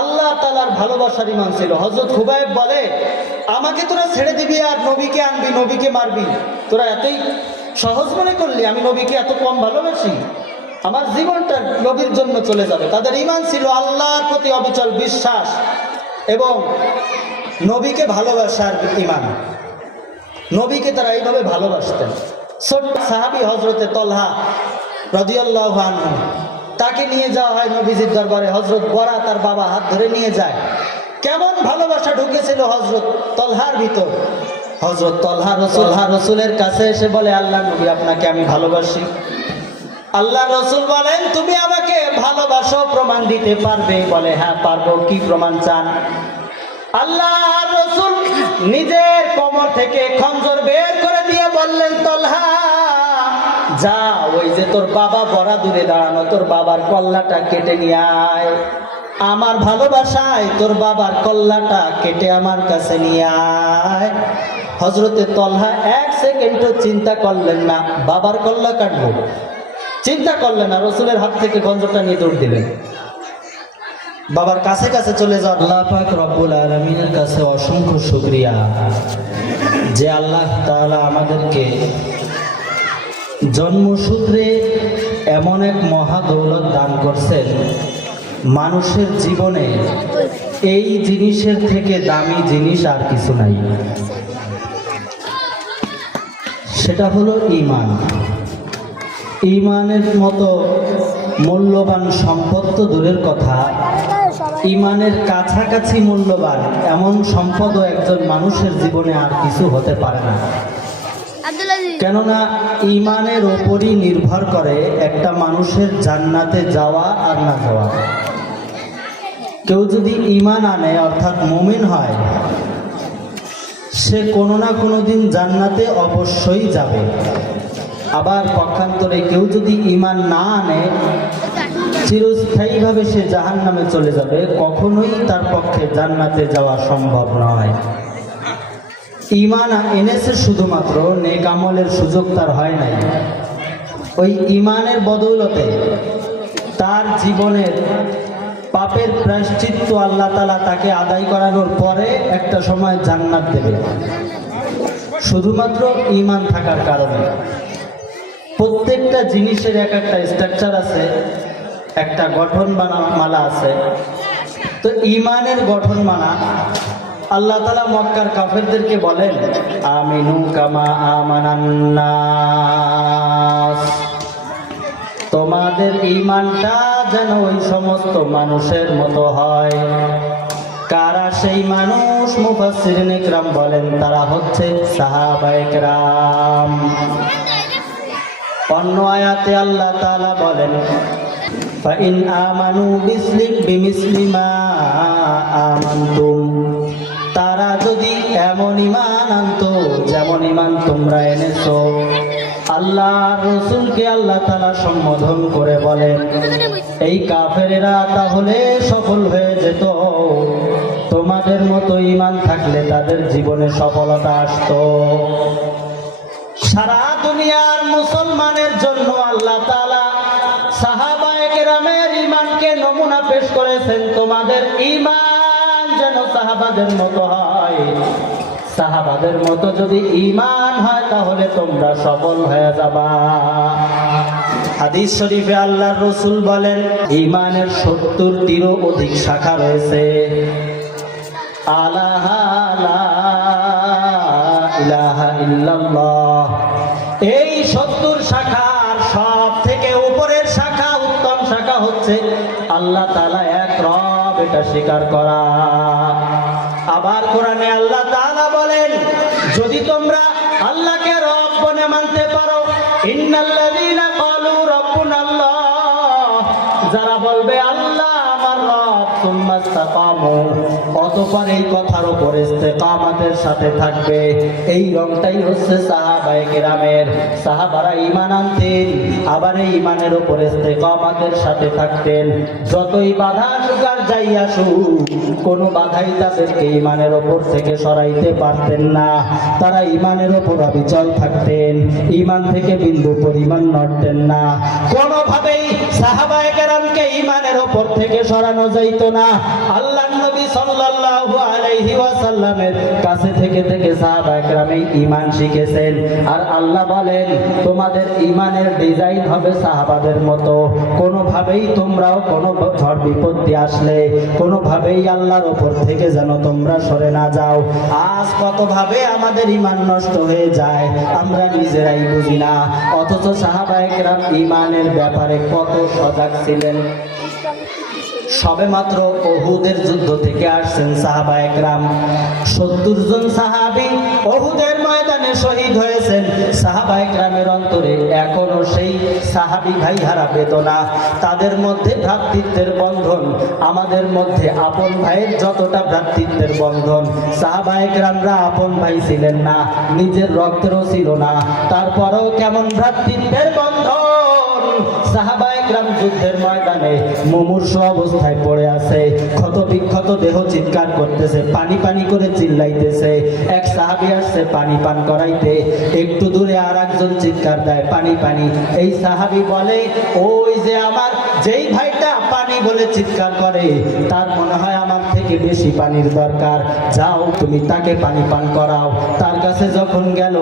আল্লাহ তালার ভালোবাসার ইমান ছিল। হজরত হুবাইব বলে, আমাকে তোরা ছেড়ে দিবি আর নবীকে আনবি, নবীকে মারবি। তোরা এতই সহজ মনে করলি, আমি নবীকে এত কম ভালোবাসি। আমার জীবনটা নবীর জন্য চলে যাবে। তাদের ইমান ছিল আল্লাহর প্রতি অবিচল বিশ্বাস এবং নবীকে ভালোবাসার ইমান নবীকে তারা এইভাবে ভালোবাসতেন। ছোট্ট সাহাবি হজরতে তলহা রদিয়াল্লাহ আনহু তাকে নিয়ে যাওয়া হয় নবীজির দরবারে। হজরত বরা তার বাবা হাত ধরে নিয়ে যায়। কেমন ভালোবাসা ঢুকেছিল হজরত তলহার ভিতর। হজরত তলহা রসুল, হা রসুলের কাছে এসে বলে, আল্লাহ নবী, আপনাকে আমি ভালোবাসি। আল্লাহ রসুল বলেন, তুমি আমাকে ভালোবাসো, প্রমাণ দিতে পারবে। বলে হ্যাঁ পারব। কি প্রমাণ চান? আল্লাহ রসুল নিজের কোমর থেকে খঞ্জর বের করে দিয়ে বললেন, তলহা যা, ওই যে তোর বাবা বড়া দূরে দাঁড়ানো, তোর বাবার কল্লাটা কেটে নিয়ে আয়। আমার ভালোবাসায় তোর বাবার কল্লাটা কেটে আমার কাছে নিয়ে আয়। হজরতে তলহা এক সেকেন্ডও চিন্তা করলেন না, বাবার কল্লা কাটবো। চিন্তা করলেন না, রসুলের হাত থেকে গঞ্জটা নিয়ে দৌড় দিলেন। বাবার কাছে কাছে চলে যাওয়া আল্লাহ পাক রব্বুল আলমিনের কাছে অসংখ্য শুক্রিয়া। যে আল্লাহ তাআলা আমাদেরকে জন্মসূত্রে এমন এক মহা দৌলত দান করছেন। মানুষের জীবনে এই জিনিসের থেকে দামি জিনিস আর কিছু নাই। সেটা হলো ইমান ইমানের মতো মূল্যবান সম্পদ তো দূরের কথা। ইমানের কাছাকাছি মূল্যবান এমন সম্পদও একজন মানুষের জীবনে আর কিছু হতে পারে না। কেননা ইমানের ওপরই নির্ভর করে একটা মানুষের জান্নাতে যাওয়া আর না যাওয়া। কেউ যদি ইমান আনে, অর্থাৎ মুমিন হয়, সে কোনো না কোনো দিন জান্নাতে অবশ্যই যাবে। আবার পক্ষান্তরে কেউ যদি ইমান না আনে, চিরস্থায়ীভাবে সে জাহান নামে চলে যাবে, কখনোই তার পক্ষে জান্নাতে যাওয়া সম্ভব নয়। ইমান এনেছে শুধুমাত্র নেক আমলের সুযোগ তার হয় নাই। ওই ইমানের বদৌলতে তার জীবনের পাপের প্রায়শ্চিত্ত আল্লাহ তালা তাকে আদায় করানোর পরে একটা সময় জান্নাত দেবে। শুধুমাত্র ইমান থাকার কারণে। প্রত্যেকটা জিনিসের এক একটা স্ট্রাকচার আছে, একটা গঠন মালা আছে। তো ইমানের গঠন মানা আল্লাহ তালা মক্কার কাফেরদেরকে বলেন আমিনু কামা আমানান্নাস তোমাদের ইমানটা যেন ওই সমস্ত মানুষের মতো হয় কারা সেই মানুষ মুফাসসিরিন ইকরাম বলেন তারা হচ্ছে সাহাবায়ে কেরাম অন্য আয়াতে আল্লাহ তাআলা বলেন فإن آمنوا بِمِثْلِ بِمِثْلِ مَا آمَنْتُمْ তারা যদি এমন ইমান আনতো, যেমন ইমান তোমরা এনেছো। আল্লাহ রসুলকে আল্লাহ তালা সম্বোধন করে বলেন, এই কাফেরেরা তাহলে সফল হয়ে যেত। তোমাদের মতো ইমান থাকলে তাদের জীবনে সফলতা আসতো। সারা দুনিয়ার মুসলমানের জন্য আল্লাহ তাআলা সাহাবায়ে কেরামের ইমানকে নমুনা পেশ করেছেন, তোমাদের ইমান সাহাবাদের মতো হয়। সাহাবাদের মতো যদি ইমান হয়, তাহলে তোমরা সফল হয়ে যাবা। হাদিস শরীফে আল্লাহর রসুল বলেন ইমানের সত্তরটিরও অধিক শাখা রয়েছে। এই সত্তর শাখার সব থেকে উপরের শাখা, উত্তম শাখা হচ্ছে আল্লাহ রব এটা স্বীকার করা। আবার কোরআনে আল্লাহ তাআলা বলেন, যদি তোমরা আল্লাহকে রব বনে মানতে পারো, ইন্নাল্লাযীনা ক্বালু রাব্বুনাল্লাহ, যারা বলবে, আল্লাহ অতঃপর এই কথার উপর ইস্তেকামাতের সাথে থাকবে। এই রংটাই হচ্ছে সাহাবায়ে কেরামের। সাহাবারা ইমান আনতেন, আবার এই ইমানের উপর ইস্তেকামাতের সাথে থাকতেন। যতই বাধা আসুক আর যাই আসুক কোনো বাধাই তাদেরকে ইমানের ওপর থেকে সরাইতে পারতেন না। তারা ইমানের ওপর অবিচল থাকতেন, ইমান থেকে বিন্দু পরিমাণ নড়তেন না। কোনোভাবেই সাহাবায়ে কেরামকে ঈমানের ওপর থেকে সরানো যাইত না। আল্লাহ নবী সাল্লাল্লাহু আলাইহি কাছে থেকে থেকে সাহাবা ঈমান শিখেছেন। আর আল্লাহ বলেন, তোমাদের ঈমানের ডিজাইন হবে সাহাবাদের মতো। কোনোভাবেই তোমরাও কোনো ঝড় বিপত্তি আসলে, কোনোভাবেই আল্লাহর ওপর থেকে যেন তোমরা সরে না যাও। আজ কতভাবে আমাদের ঈমান নষ্ট হয়ে যায়, আমরা নিজেরাই বুঝি না। অথচ সাহাবা একরাম ঈমানের ব্যাপারে কত সজাগ ছিলেন। সবে মাত্র ওহুদের যুদ্ধ থেকে আসছেন সাহাবা একরাম। সত্তর জন সাহাবি ওহুদের ময়দানে শহীদ হয়েছেন। সাহাবা একরামের অন্তরে এখনও সেই সাহাবি ভাই হারা বেদনা। তাদের মধ্যে ভ্রাতৃত্বের বন্ধন, আমাদের মধ্যে আপন ভাইয়ের যতটা ভ্রাতৃত্বের বন্ধন। সাহাবা একরামরা আপন ভাই ছিলেন না, নিজের রক্তেরও ছিল না। তারপরেও কেমন ভ্রাতৃত্বের বন্ধন? সাহাবা একরাম যুদ্ধের ময়দানে মুমূর্ষ অবস্থায় পড়ে আছে। ক্ষত বিক্ষত দেহ চিৎকার করতেছে, পানি পানি করে চিল্লাইতেছে। এক সাহাবি আসছে পানি পান করাইতে। একটু দূরে আর একজন চিৎকার দেয়, পানি পানি। এই সাহাবি বলে, ওই যে আমার যেই ভাইটা পানি বলে চিৎকার করে, তার মনে হয় আমার থেকে বেশি পানির দরকার। যাও, তুমি তাকে পানি পান করাও। তার কাছে যখন গেল,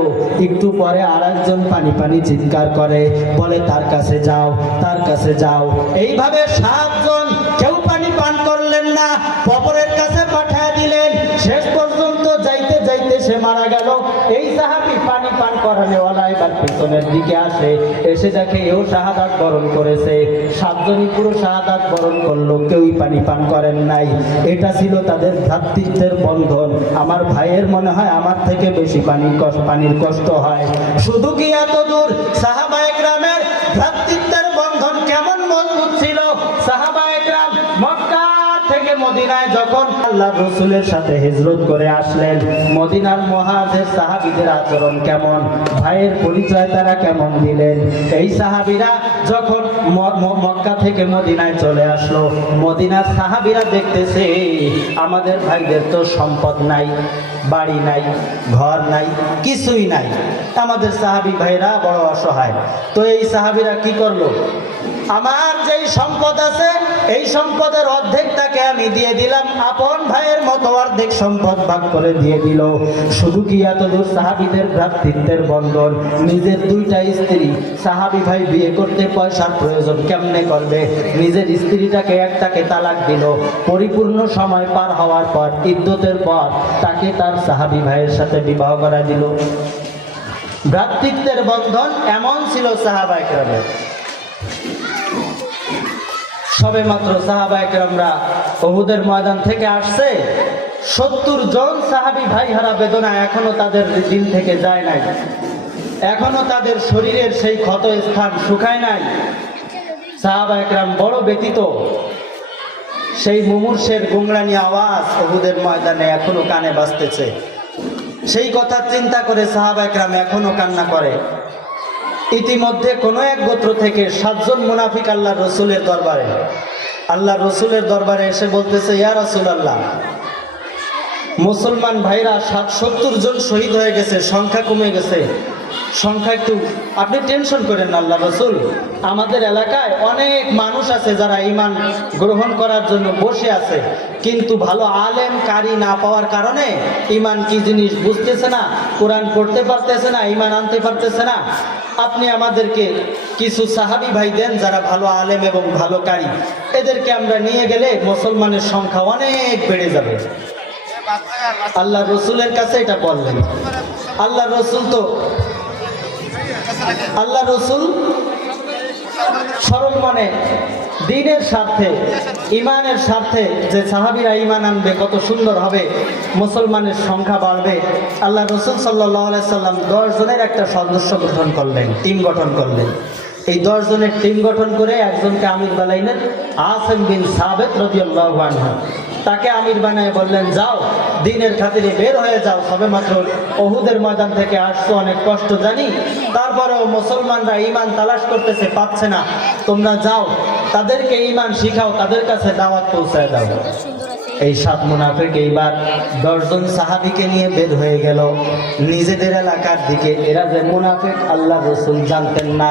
একটু পরে আর একজন পানি পানি চিৎকার করে, বলে, তার কাছে যাও, তার কাছে যাও। এইভাবে সাতজন কেউ পানি পান করলেন না, কবরের কাছে পাঠিয়ে দিলেন। শেষ পর্যন্ত যাইতে যাইতে সে মারা গেল। এই সাহাবি পানি পান করানেওয়ালা এবার পিছনের দিকে আসে। এসে দেখে এও শাহাদাত বরণ করেছে। সাতজনই পুরো শাহাদাত বরণ করল, কেউই পানি পান করেন নাই। এটা ছিল তাদের ভ্রাতৃত্বের বন্ধন। আমার ভাইয়ের মনে হয় আমার থেকে বেশি পানি পানির কষ্ট হয়। শুধু কি এত দূর? সাহাবা মদিনায় যখন আল্লাহ রসুলের সাথে হিজরত করে আসলেন, মদিনার মহাজের সাহাবিদের আচরণ কেমন? ভাইয়ের পরিচয় তারা কেমন দিলেন? এই সাহাবিরা যখন মক্কা থেকে মদিনায় চলে আসলো, মদিনার সাহাবিরা দেখতেছে, আমাদের ভাইদের তো সম্পদ নাই, বাড়ি নাই, ঘর নাই, কিছুই নাই। আমাদের সাহাবি ভাইরা বড় অসহায়। তো এই সাহাবিরা কি করল? আমার যেই সম্পদ আছে, এই সম্পদের অর্ধেকটাকে আমি দিয়ে দিলাম। আপন ভাইয়ের মতো অর্ধেক সম্পদ ভাগ করে দিয়ে দিল। শুধু কি এতদূর সাহাবিদের ভ্রাতৃত্বের বন্ধন? নিজের দুইটা স্ত্রী, সাহাবি ভাই বিয়ে করতে পয়সার প্রয়োজন কেমনে করবে? নিজের স্ত্রীটাকে একটাকে তালাক দিল। পরিপূর্ণ সময় পার হওয়ার পর, ইদ্যতের পর, তাকে তার সাহাবি ভাইয়ের সাথে বিবাহ করা দিল। ভ্রাতৃত্বের বন্ধন এমন ছিল সাহাবাইকরামের। সবে মাত্র সাহাবাইকরামরা বহুদের ময়দান থেকে আসছে। সত্তর জন সাহাবি ভাই হারা বেদনা এখনও তাদের দিন থেকে যায় নাই। এখনও তাদের শরীরের সেই ক্ষত স্থান শুকায় নাই। সাহাবা একরাম বড় ব্যতীত সেই মুমূর্ষের গুংরানি আওয়াজ অহুদের ময়দানে এখনও কানে বাজতেছে। সেই কথা চিন্তা করে সাহাবা একরাম এখনও কান্না করে। ইতিমধ্যে কোনো এক গোত্র থেকে সাতজন মুনাফিক আল্লাহ রসুলের দরবারে। আল্লাহ রসুলের দরবারে এসে বলতেছে, ইয়া রসুল আল্লাহ মুসলমান ভাইরা সাত সত্তর জন শহীদ হয়ে গেছে, সংখ্যা কমে গেছে। সংখ্যা একটু, আপনি টেনশন করেন না আল্লাহ রসুল। আমাদের এলাকায় অনেক মানুষ আছে যারা ইমান গ্রহণ করার জন্য বসে আছে। কিন্তু ভালো আলেম কারি না পাওয়ার কারণে ইমান কি জিনিস বুঝতেছে না, কোরআন পড়তে পারতেছে না ইমান আনতে পারতেছে না। আপনি আমাদেরকে কিছু সাহাবি ভাই দেন যারা ভালো আলেম এবং ভালো কারি। এদেরকে আমরা নিয়ে গেলে মুসলমানের সংখ্যা অনেক বেড়ে যাবে। আল্লাহ রসুলের কাছে এটা বললেন। আল্লাহ রসুল তো আল্লাহ রসুল সরল মনে দিনের স্বার্থে, ইমানের স্বার্থে যে সাহাবিরা ইমান আনবে, কত সুন্দর হবে, মুসলমানের সংখ্যা বাড়বে। আল্লাহ রসুল সাল্লাম দশ জনের একটা সদস্য গঠন করলেন, টিম গঠন করলেন। এই দশ জনের টিম গঠন করে একজনকে আমির বানাইলেন, আসেম বিন সাবেদ আনহু। তাকে আমির বানায় বললেন, যাও, দিনের খাতিরে বের হয়ে যাও। সবে মাত্র অহুদের ময়দান থেকে আসছো, অনেক কষ্ট জানি। তারপরেও মুসলমানরা ইমান তালাশ করতেছে, পাচ্ছে না। তোমরা যাও, তাদেরকে ইমান শিখাও, তাদের কাছে দাওয়াত পৌঁছায় দাও। এই সাত মুনাফেক এইবার দশজন সাহাবিকে নিয়ে বের হয়ে গেল। নিজেদের এলাকার দিকে। এরা যে মুনাফেক, আল্লাহ রসুল জানতেন না।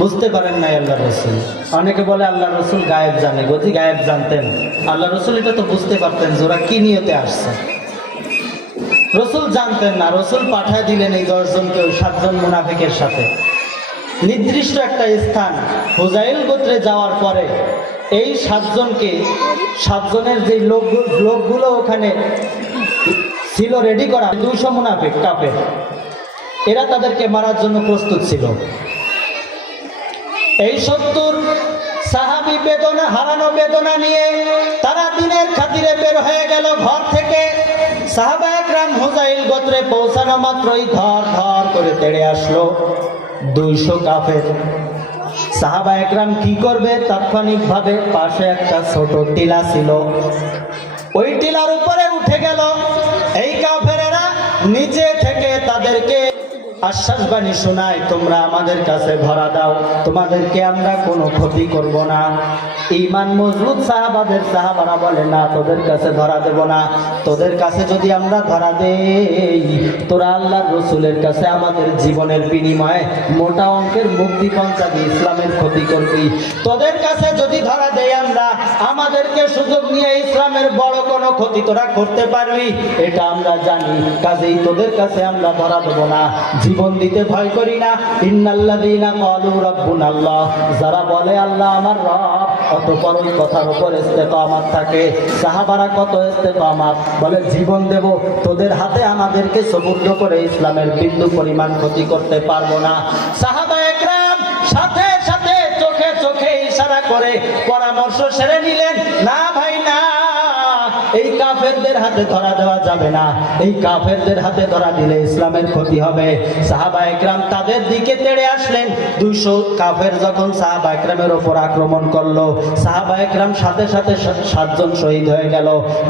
বুঝতে পারেন নাই আল্লাহ রসুল। অনেকে বলে আল্লাহ রসুল গায়েব জানে। গতি গায়েব জানতেন। আল্লাহ রসুল এটা তো বুঝতে পারতেন যে ওরা কি নিয়তে আসছে। রসুল জানতেন না। রসুল পাঠায় দিলেন এই দশজনকে ওই সাতজন মুনাফিকের সাথে। নির্দিষ্ট একটা স্থান, হুজাইল গোত্রে যাওয়ার পরে এই সাতজনকে সাতজনের যে লোকগুলো লোকগুলো ওখানে ছিল রেডি করা দুশো মুনাফিক কাপের এরা তাদেরকে মারার জন্য প্রস্তুত ছিল। এই সত্তর সাহাবি বেদনা, হারানো বেদনা নিয়ে তারা দিনের খাতিরে বের হয়ে গেল ঘর থেকে। সাহাবা একরাম হুজাইল গোত্রে পৌঁছানো মাত্রই ঘর ঘর করে তেড়ে আসলো দুইশো কাফের। সাহাবা একরাম কি করবে? তাৎক্ষণিকভাবে পাশে একটা ছোট টিলা ছিল। ওই টিলার উপরে উঠে গেল। এই কাফেরেরা নিচে থেকে তাদেরকে আশ্বাস বাণী শোনায় তোমরা আমাদের কাছে ধরা দাও। তোমাদেরকে আমরা কোনো ক্ষতি করব না। ইমান মজবুত সাহাবাদের সাহাবারা বলে, না, তোদের কাছে ধরা দেব না। তোদের কাছে যদি আমরা ধরা দেই, তোরা আল্লাহর রসুলের কাছে আমাদের জীবনের বিনিময়ে মোটা অঙ্কের মুক্তি পঞ্চাবি ইসলামের ক্ষতি করবি। তোদের কাছে যদি ধরা দেই আমরা, আমাদেরকে সুযোগ নিয়ে ইসলামের বড় কোনো ক্ষতি তোরা করতে পারবি। এটা আমরা জানি, কাজেই তোদের কাছে আমরা ধরা দেবো না। জীবন দিতে ভয় করি না। ইন্নাল্লাযীনা ক্বালু রাব্বুনা যারা বলে, আল্লাহ আমার রব। অতঃপর ওই কথার উপর ইস্তেকামাত থাকে। সাহাবারা কত ইস্তেকামাত? বলে, জীবন দেব। তোদের হাতে আমাদেরকে সমুদ্র করে ইসলামের বিন্দু পরিমাণ ক্ষতি করতে পারব না। সাহাবা একরাম সাথে সাথে চোখে চোখে ইশারা করে, পরামর্শ সেরে নিলেন। না ভাই, না। এই কাফেরদের হাতে ধরা দেওয়া যাবে না। এই কাফেরদের হাতে ধরা দিলে ইসলামের ক্ষতি হবে। সাহাবা একরাম তাদের দিকে তেড়ে আসলেন। দুইশো কাফের যখন সাহাবা একরামের ওপর আক্রমণ করল, সাহাবা একরাম সাথে সাথে সাতজন শহীদ হয়ে গেল।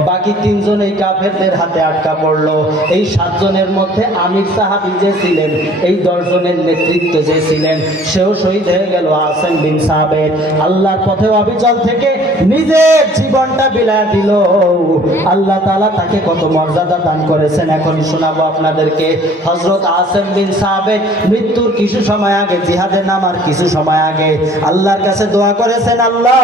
বাকি তিনজন এই কাফেরদের হাতে আটকা পড়ল। এই সাতজনের মধ্যে আমির সাহাবি যে ছিলেন, এই দশজনের নেতৃত্ব যে ছিলেন, সেও শহীদ হয়ে গেল আসেন বিন সাহাবের আল্লাহর পথে অবিচল থেকে নিজের জীবনটা বিলায় দিল। আল্লাহ তাআলা তাকে কত মর্যাদা দান করেছেন। এখন শোনাবো আপনাদেরকে হজরত আসেম বিন সাহাবেদ মৃত্যুর কিছু সময় আগে জিহাদের নামার কিছু সময় আগে আল্লাহর কাছে দোয়া করেছেন, আল্লাহ,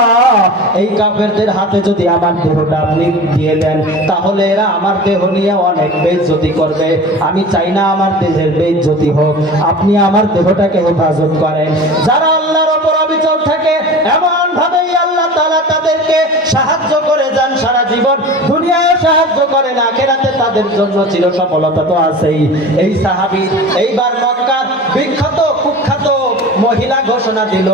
এই কাফেরদের হাতে যদি আমার দেহটা আপনি দিয়ে দেন, তাহলে এরা আমার দেহ নিয়ে অনেক বেজ্জতি করবে। আমি চাই না আমার দেহের বেজ্জতি হোক। আপনি আমার দেহটাকে হেফাজত করেন। যারা আল্লাহর ওপর অবিচল থাকে এমন ভাবেই আল্লাহ তাদেরকে সাহায্য করে যান সারা জীবন। দুনিয়ায় সাহায্য করেন আখেরাতে তাদের জন্য ছিল সফলতা তো আছেই। এই সাহাবী এইবার মক্কার বিখ্যাত, কুখ্যাত মহিলা ঘোষণা দিল,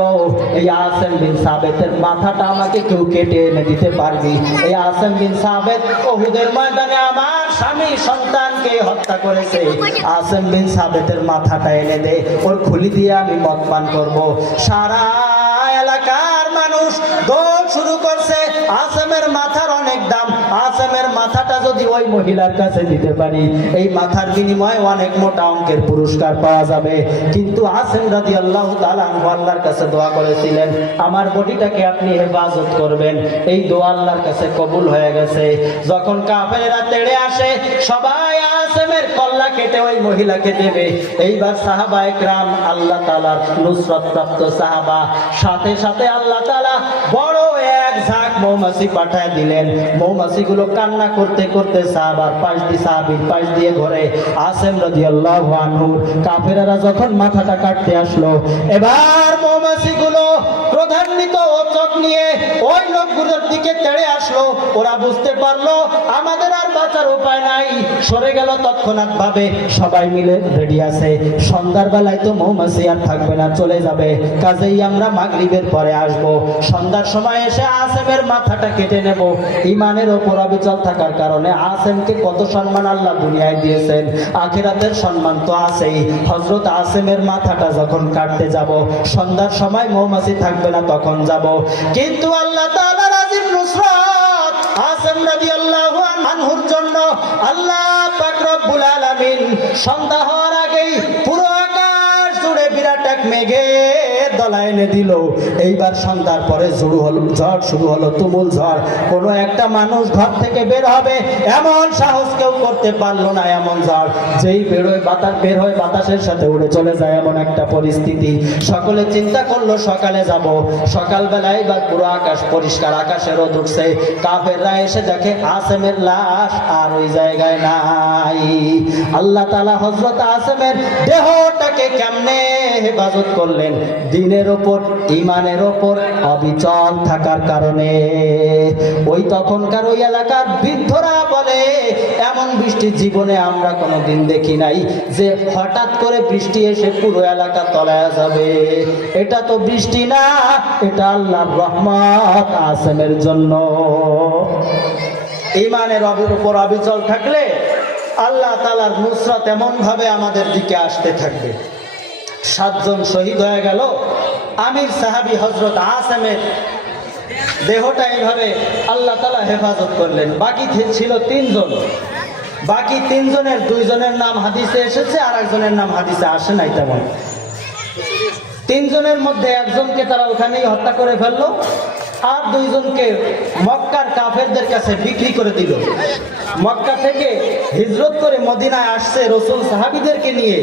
এই আসেম বিন সাবেতের মাথাটা আমাকে কেউ কেটে এনে দিতে পারবি? এই আসেম বিন সাবেত ওহুদের ময়দানে আমার স্বামী সন্তানকে হত্যা করেছে। আসেম বিন সাবেতের মাথাটা এনে দে, ওর খুলি দিয়ে আমি মদ পান করব। সারা দৌড় শুরু করছে, আসামের মাথার অনেক দাম। আসামের মাথাটা যদি ওই মহিলার কাছে দিতে পারি, এই মাথার বিনিময়ে অনেক মোটা অঙ্কের পুরস্কার পাওয়া যাবে। কিন্তু আসেম রাজি আল্লাহ আল্লাহর কাছে দোয়া করেছিলেন, আমার বডিটাকে আপনি হেফাজত করবেন? এই দোয়া আল্লাহর কাছে কবুল হয়ে গেছে। যখন কাফেরা তেড়ে আসে, সবাই আসেমের কেটে ওই মহিলাকে দেবে। এইবার সাহাবা একরাম আল্লাহ তালার নুসরত প্রাপ্ত সাহাবা। সাথে সাথে আল্লাহ তালা বড় এক ঝাঁক মৌমাছি পাঠায় দিলেন। মৌমাছিগুলো কান্না করতে করতে সাহাবার পাশ দিয়ে সাহাবির পাশ দিয়ে ঘরে। আসেম রাদিয়াল্লাহু আনহু কাফেরারা যখন মাথাটা কাটতে আসলো, এবার মৌমাছিগুলো ক্রোধান্বিত ওরা বুঝতে পারল, আমাদের আর বাঁচার উপায় নাই। সরে গেল তৎক্ষণাৎ ভাবে, সবাই মিলে রেডি আছে। সন্ধ্যার বেলায় তো মৌমাছি আর থাকবে না, চলে যাবে। কাজেই আমরা মাগরিবের পরে আসব। সন্ধ্যার সময় এসে আসেমের মাথাটা কেটে নেব। ইমানের ওপর অবিচল থাকার কারণে আসেমকে কত সম্মান আল্লাহ দুনিয়ায় দিয়েছেন। আখিরাতের সম্মান তো আছেই। হজরত আসেমের মাথাটা যখন কাটতে যাব, সন্ধ্যার সময় মৌমাছি থাকবে না তখন যাব। কিন্তু আল্লাহ তাআলা আনহুর জন্য আল্লাহ পাক রব্বুল সন্ধ্যা হওয়ার আগেই পুরো আকাশ জুড়ে বিরাট এক দলায় এনে দিল। এইবার সন্ধ্যার পরে শুরু হলো ঝড় শুরু হলো, তুমুল ঝড়। কোনো একটা মানুষ ঘর থেকে বের হবে, এমন সাহস কেউ করতে পারল না এমন ঝড়। যেই বেরোয় বাতাস বের হয়ে বাতাসের সাথে উড়ে চলে যায় এমন একটা পরিস্থিতি। সকলে চিন্তা করল, সকালে যাব। সকালবেলায় বা পুরো আকাশ পরিষ্কার আকাশের রোদ উঠছে কাফেররা এসে দেখে, আসেমের লাশ আর ওই জায়গায় নাই। আল্লাহ তালা হজরত আসেমের দেহটাকে কেমনে হেফাজত করলেন? দিনের ওপর ইমানের ওপর অবিচল থাকার কারণে। ওই তখনকার ওই এলাকার বৃদ্ধরা বলে, এমন বৃষ্টি জীবনে আমরা কোনো দিন দেখি নাই যে হঠাৎ করে বৃষ্টি এসে পুরো এলাকা যাবে। এটা তো বৃষ্টি না, এটা আল্লাহর রহমত আসেমের জন্য। ইমানের উপর অবিচল থাকলে আল্লাহ তালার নুসরত এমন ভাবে আমাদের দিকে আসতে থাকবে। সাতজন শহীদ হয়ে গেল। আমির সাহাবি হজরত আসামের দেহটা এইভাবে আল্লাহ তালা হেফাজত করলেন। বাকি ছিল তিনজন। বাকি তিনজনের দুইজনের নাম হাদিসে এসেছে আর একজনের নাম হাদিসে আসে নাই তেমন। তিনজনের মধ্যে একজনকে তারা ওখানেই হত্যা করে ফেলল। আর দুইজনকে মক্কার কাফেরদের কাছে বিক্রি করে দিল। মক্কা থেকে হিজরত করে মদিনায় আসছে রসুল সাহাবিদেরকে নিয়ে।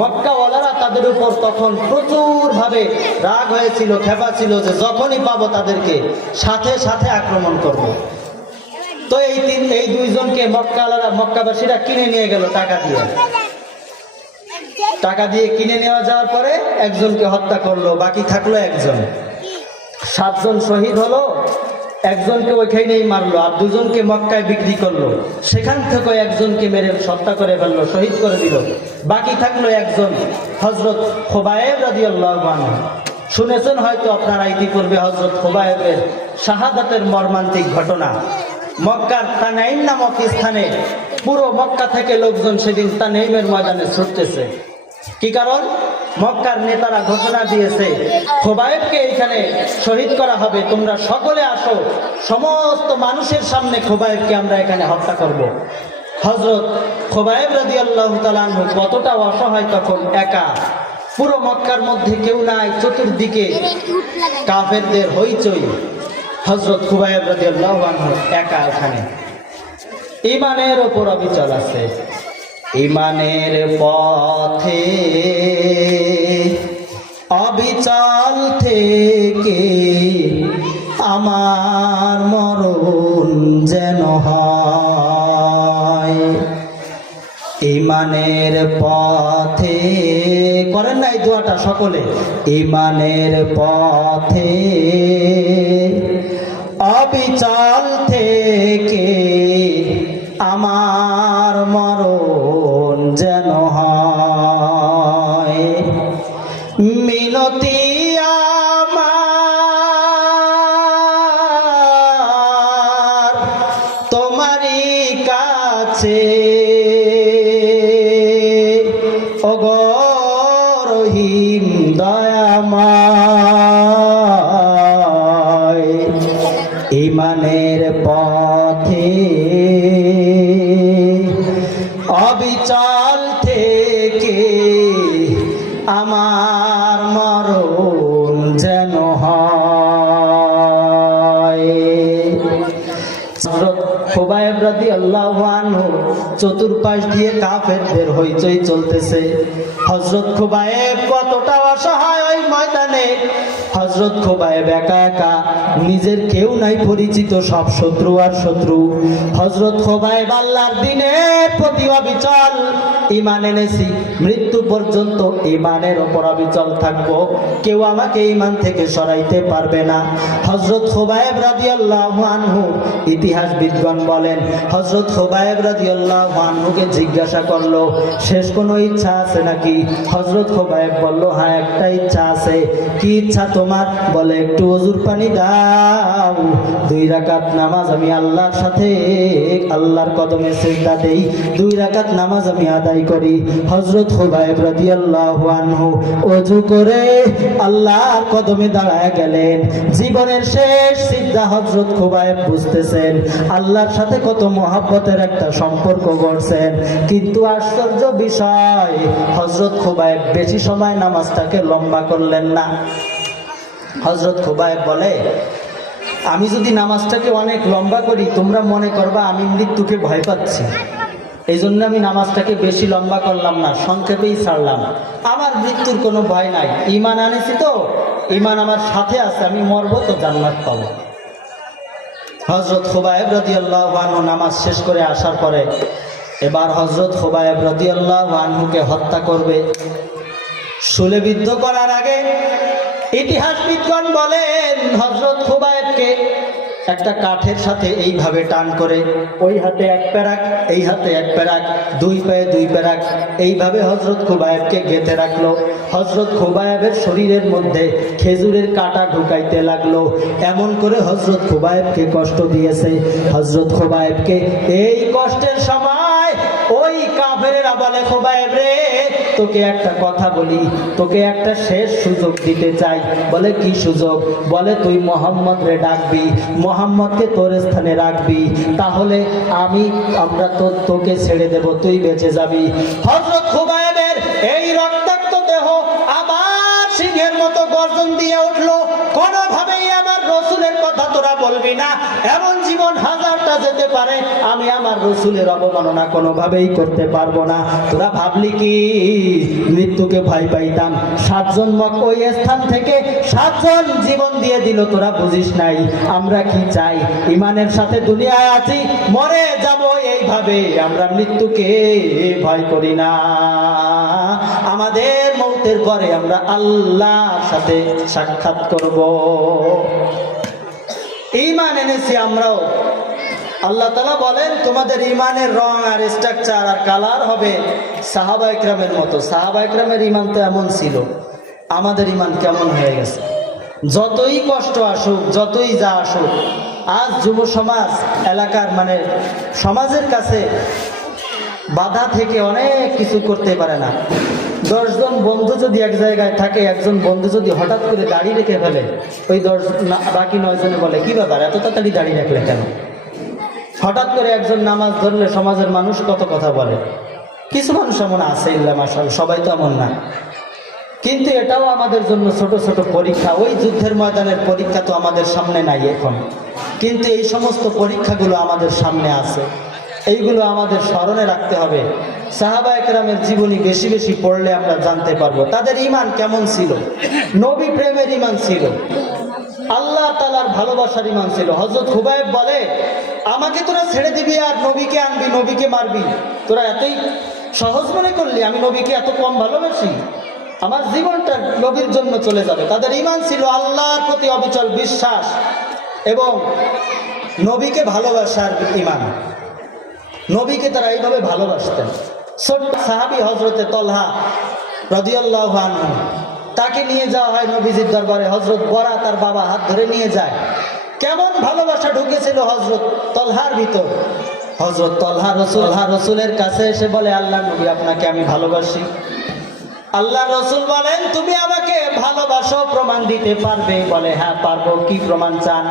মক্কাওয়ালারা তাদের উপর তখন প্রচুর ভাবে রাগ হয়েছিল, খেপা ছিল যে যখনই পাবো তাদেরকে সাথে সাথে আক্রমণ করব। তো এই তিন, এই দুইজনকে মক্কাওয়ালারা, মক্কাবাসীরা কিনে নিয়ে গেল টাকা দিয়ে। টাকা দিয়ে কিনে নেওয়া যাওয়ার পরে একজনকে হত্যা করল, বাকি থাকল একজন। সাতজন শহীদ হলো, একজনকে ওইখানেই মারলো আর দুজনকে মক্কায় বিক্রি করল। সেখান থেকে একজনকে মেরে হত্যা করে ফেলল, শহীদ করে দিল। বাকি থাকল একজন হজরত খোবায়েব রাজি আল্লাহ শুনেছেন হয়তো আপনারা ইতিপূর্বে হজরত খোবায়েবের শাহাদাতের মর্মান্তিক ঘটনা। মক্কার তানাইম নামক স্থানে পুরো মক্কা থেকে লোকজন সেদিন তানাইমের ময়দানে ছুটতেছে। কি কারণ? মক্কার নেতারা ঘোষণা দিয়েছে, খোবায়েবকে এখানে শহীদ করা হবে। তোমরা সকলে আসো, সমস্ত মানুষের সামনে খোবায়েবকে আমরা এখানে হত্যা করব। হজরত খোবায়েব রাজি আল্লাহ তালানহু কতটা অসহায় তখন একা। পুরো মক্কার মধ্যে কেউ নাই, চতুর্দিকে কাফেরদের হইচই। হজরত খুবাইব রাজি আল্লাহ একা এখানে। ইমানের ওপর অবিচল আছে। ইমানের পথে অবিচল থেকে আমার মরণ যেন হয়। ইমানের পথে, করেন না এই দোয়াটা সকলে? ইমানের পথে অবিচল থেকে আমার চতুর্পাশ দিয়ে কাফেরদের হইচই চলতেছে। হজরত খোবায়েব কতটা অসহায় ওই ময়দানে। হজরত খুবাইব একা একা, নিজের কেউ নাই পরিচিত, সব শত্রু আর শত্রু। হজরত খুবাইব আল্লাহর দিনের প্রতি অবিচল। ইমান এনেছি, মৃত্যু পর্যন্ত ইমানের ওপর অবিচল থাকব। কেউ আমাকে ইমান থেকে সরাইতে পারবে না। হজরত খোবায়েব রাদিয়াল্লাহু আনহু ইতিহাসবিদগণ বলেন হজরত খোবায়েব রাদিয়াল্লাহু আনহুকে জিজ্ঞাসা করল, শেষ কোনো ইচ্ছা আছে নাকি? হজরত খোবায়েব বলল হ্যাঁ একটা ইচ্ছা আছে। কি ইচ্ছা তোমার? বলে, একটু অজুর পানি দাও। দুই রাকাত নামাজ আমি আল্লাহর সাথে, আল্লাহর কদমে সেজদা দেই। দুই রাকাত নামাজ আমি আদায় করি হজরত খোবায়েব রাদিয়াল্লাহু আনহু অজু করে আল্লাহর কদমে দাঁড়ায় গেলেন। জীবনের শেষ সিদ্ধা হজরত খোবায়েব বুঝতেছেন, আল্লাহর সাথে কত মহাব্বতের একটা সম্পর্ক গড়ছেন। কিন্তু আশ্চর্য বিষয় হজরত খোবায়েব বেশি সময় নামাজটাকে লম্বা করলেন না। হজরত খুবাইব বলে, আমি যদি নামাজটাকে অনেক লম্বা করি, তোমরা মনে করবা আমি মৃত্যুকে ভয় পাচ্ছি। এই জন্য আমি নামাজটাকে বেশি লম্বা করলাম না, সংক্ষেপেই ছাড়লাম। আমার মৃত্যুর কোনো ভয় নাই। ইমান আনেছি তো ইমান আমার সাথে আছে, আমি মরবো তো জান্নাত পাবো। হজরত খুবাইব রদিয়াল্লাহ আনহু নামাজ শেষ করে আসার পরে এবার হজরত খুবাইব রদিয়াল্লাহ আনহুকে হত্যা করবে। শুলেবিদ্ধ করার আগে ইতিহাসবিদগণ বলেন হজরত খুবাইবকে একটা কাঠের সাথে এইভাবে টান করে, ওই হাতে এক প্যারাক, এই হাতে এক প্যারাক, দুই পায়ে দুই প্যারাক, এইভাবে হজরত খুবাইবকে গেঁথে রাখল। হজরত খুবাইবের শরীরের মধ্যে খেজুরের কাটা ঢুকাইতে লাগল। এমন করে হজরত খুবাইবকে কষ্ট দিয়েছে। হজরত খুবাইবকে এই কষ্টের সময় ওই কাফেরেরা আবালে খোবায়েব রে তোকে একটা কথা বলি, তোকে একটা শেষ সুযোগ দিতে চাই। বলে কি সুযোগ? বলে তুই মোহাম্মদ রে ডাকবি, মোহাম্মদকে তোর স্থানে রাখবি। তাহলে আমি, আমরা তো তোকে ছেড়ে দেব, তুই বেঁচে যাবি। হজরত খোবায়েবের এই রক্তাক্ত দেহ আবার সিংহের মতো গর্জন দিয়ে উঠল। কোনোভাবেই আমার রসুলের কথা তোরা বলবি না। এমন জীবন হাজারটা যেতে পারে, আমি আমার রসুলের অবমাননা কোনোভাবেই করতে পারব না। তোরা ভাবলি কি? মৃত্যুকে ভয় পাইতাম। সাতজন মক ওই স্থান থেকে সাতজন জীবন দিয়ে দিল, তোরা বুঝিস নাই। আমরা কি চাই? ইমানের সাথে দুনিয়ায় আছি, মরে যাব এইভাবে। আমরা মৃত্যুকে ভয় করি না। আমাদের মৌতের পরে আমরা আল্লাহর সাথে সাক্ষাৎ করব। ইমান এনেছি আমরাও। আল্লাহ তালা বলেন, তোমাদের ইমানের রং আর স্ট্রাকচার আর কালার হবে সাহাবা ইকরামের মতো। সাহাবা ইকরামের ইমান তো এমন ছিল, আমাদের ইমান কেমন হয়ে গেছে? যতই কষ্ট আসুক, যতই যা আসুক, আজ যুব সমাজ এলাকার মানে সমাজের কাছে বাধা থেকে অনেক কিছু করতে পারে না। দশজন বন্ধু যদি এক জায়গায় থাকে, একজন বন্ধু যদি হঠাৎ করে দাড়ি রেখে ফেলে, ওই দশ বাকি নয়জনে বলে, কি ব্যাপার? এত তাড়াতাড়ি দাড়ি রাখলে কেন? হঠাৎ করে একজন নামাজ ধরলে সমাজের মানুষ কত কথা বলে? কিছু মানুষ এমন আছে ইল্লা মাসাল সবাই তো এমন না। কিন্তু এটাও আমাদের জন্য ছোট ছোট পরীক্ষা। ওই যুদ্ধের ময়দানের পরীক্ষা তো আমাদের সামনে নাই এখন। কিন্তু এই সমস্ত পরীক্ষাগুলো আমাদের সামনে আছে। এইগুলো আমাদের স্মরণে রাখতে হবে। সাহাবা একরামের জীবনী বেশি বেশি পড়লে আমরা জানতে পারব। তাদের ইমান কেমন ছিল? নবী প্রেমের ইমান ছিল। আল্লাহ তালার ভালোবাসার ইমান ছিল। হজরত হুবাইব বলে, আমাকে তোরা ছেড়ে দিবি আর নবীকে আনবি, নবীকে মারবি। তোরা এতই সহজ মনে করলি, আমি নবীকে এত কম ভালোবাসি। আমার জীবনটা নবীর জন্য চলে যাবে। তাদের ইমান ছিল আল্লাহর প্রতি অবিচল বিশ্বাস এবং নবীকে ভালোবাসার ইমান। নবীকে তারা এইভাবে ভালোবাসতেন। ছোট্ট সাহাবি হজরতে তলহা রদিয়াল্লাহ তাকে নিয়ে যাওয়া হয় নবীজির দরবারে। হজরত বরা তার বাবা হাত ধরে নিয়ে যায়। কেমন ভালোবাসা ঢুকেছিল হজরত তলহার ভিতর। হজরত তলহা রসুল হা রসুলের কাছে এসে বলে, আল্লাহ নবী, আপনাকে আমি ভালোবাসি। আল্লাহ রসুল বলেন, তুমি আমাকে ভালোবাসো, প্রমাণ দিতে পারবে? বলে হ্যাঁ পারব। কি প্রমাণ চান?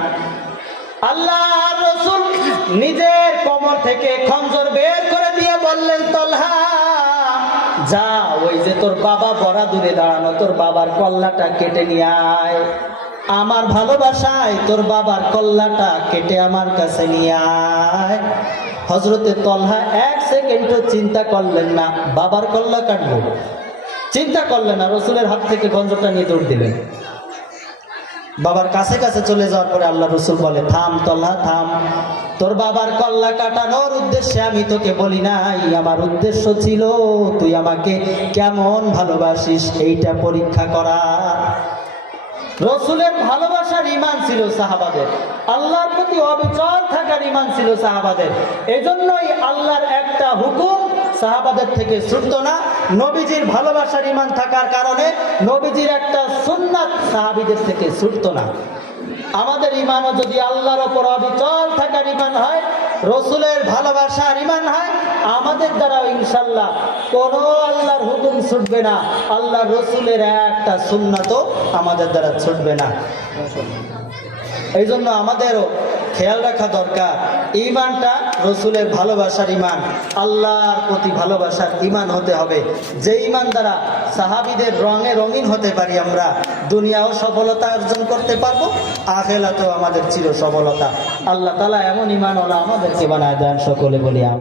আল্লাহ রসুল নিজের কোমর থেকে খঞ্জর বের করে দিয়ে বললেন, তলহা যা, ওই যে তোর বাবা বড়া দূরে দাঁড়ানো, তোর বাবার কল্লাটা কেটে নিয়ে আয়। আমার ভালোবাসায় তোর বাবার কল্লাটা কেটে আমার কাছে নিয়ে আয়। হজরতে তলহা এক সেকেন্ডও চিন্তা করলেন না, বাবার কল্লা কাটবো। চিন্তা করলেন না, রসুলের হাত থেকে গঞ্জটা নিয়ে দৌড় দিলেন। বাবার কাছে কাছে চলে যাওয়ার পরে আল্লাহ রসুল বলে, থাম তল্লা থাম। তোর বাবার কল্লা কাটানোর উদ্দেশ্যে আমি তোকে বলি নাই। আমার উদ্দেশ্য ছিল, তুই আমাকে কেমন ভালোবাসিস এইটা পরীক্ষা করা। রসুলের ভালোবাসার ইমান ছিল সাহাবাদের। আল্লাহর প্রতি অবিচল থাকার ইমান ছিল সাহাবাদের। এজন্যই আল্লাহর একটা হুকুম সাহাবাদের থেকে ছুটত না। নবীজির ভালোবাসার ইমান থাকার কারণে নবীজির একটা সুন্নাত সাহাবিদের থেকে ছুটত না। আমাদের ইমানও যদি আল্লাহর ওপর অবিচল থাকার ইমান হয়, রসুলের ভালোবাসার ইমান হয়, আমাদের দ্বারা ইনশাল্লাহ কোন আল্লাহর হুকুম ছুটবে না। আল্লাহ রসুলের একটা সুন্নাতও আমাদের দ্বারা ছুটবে না। এই জন্য আমাদেরও খেয়াল রাখা দরকার। ইমানটা রসুলের ভালোবাসার ইমান আল্লাহর প্রতি ভালোবাসার ইমান হতে হবে। যে ইমান দ্বারা সাহাবিদের রঙে রঙিন হতে পারি আমরা, দুনিয়াও সফলতা অর্জন করতে পারব আখেলাতেও আমাদের চির সফলতা আল্লাহ তালা এমন ইমান ওলা আমাদেরকে বানায় দেন, সকলে বলি।